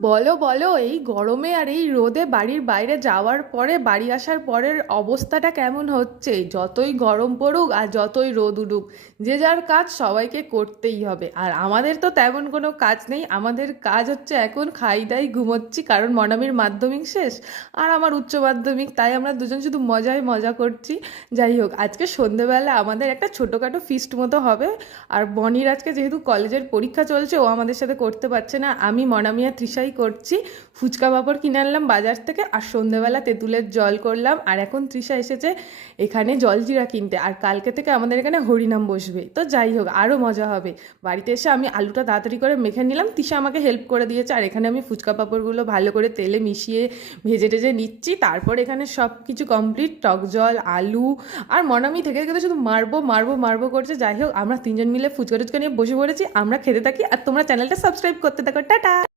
বলো বলো, এই গরমে আর এই রোদে বাড়ির বাইরে যাওয়ার পরে বাড়ি আসার পরের অবস্থাটা কেমন হচ্ছে। যতই গরম পড়ুক আর যতই রোদ উঠুক, যে যার কাজ সবাইকে করতেই হবে। আর আমাদের তো তেমন কোনো কাজ নেই, আমাদের কাজ হচ্ছে এখন খাই দাই ঘুমোচ্ছি, কারণ মনামির মাধ্যমিক শেষ আর আমার উচ্চ মাধ্যমিক, তাই আমরা দুজন শুধু মজায় মজা করছি। যাই হোক, আজকে সন্ধেবেলা আমাদের একটা ছোটোখাটো ফিস্ট মতো হবে। আর বনির আজকে যেহেতু কলেজের পরীক্ষা চলছে, ও আমাদের সাথে করতে পারছে না, আমি মনামিয়া তৃষাই করছি। ফুচকা পাঁপড় কিনে আনলাম বাজার থেকে, আর সন্ধেবেলা তেঁতুলের জল করলাম। আর এখন তৃষা এসেছে এখানে জলজিরা কিনতে, আর কালকে থেকে আমাদের এখানে হরিনাম বসবে। তো যাই হোক, আরও মজা হবে। বাড়িতে এসে আমি আলুটা তাড়াতাড়ি করে মেখে নিলাম, তৃষা আমাকে হেল্প করে দিয়েছে। আর এখানে আমি ফুচকা পাঁপড়গুলো ভালো করে তেলে মিশিয়ে ভেজে টেজে নিচ্ছি। তারপর এখানে সব কিছু কমপ্লিট, টক জল, আলু, আর মনামি থেকে থেকে শুধু মারবো মারবো মারবো করছে। যাই হোক, আমরা তিনজন মিলে ফুচকা টুচকা নিয়ে বসে পড়েছি, আমরা খেতে থাকি আর তোমরা চ্যানেলটা সাবস্ক্রাইব করতে থাকো। টাটা।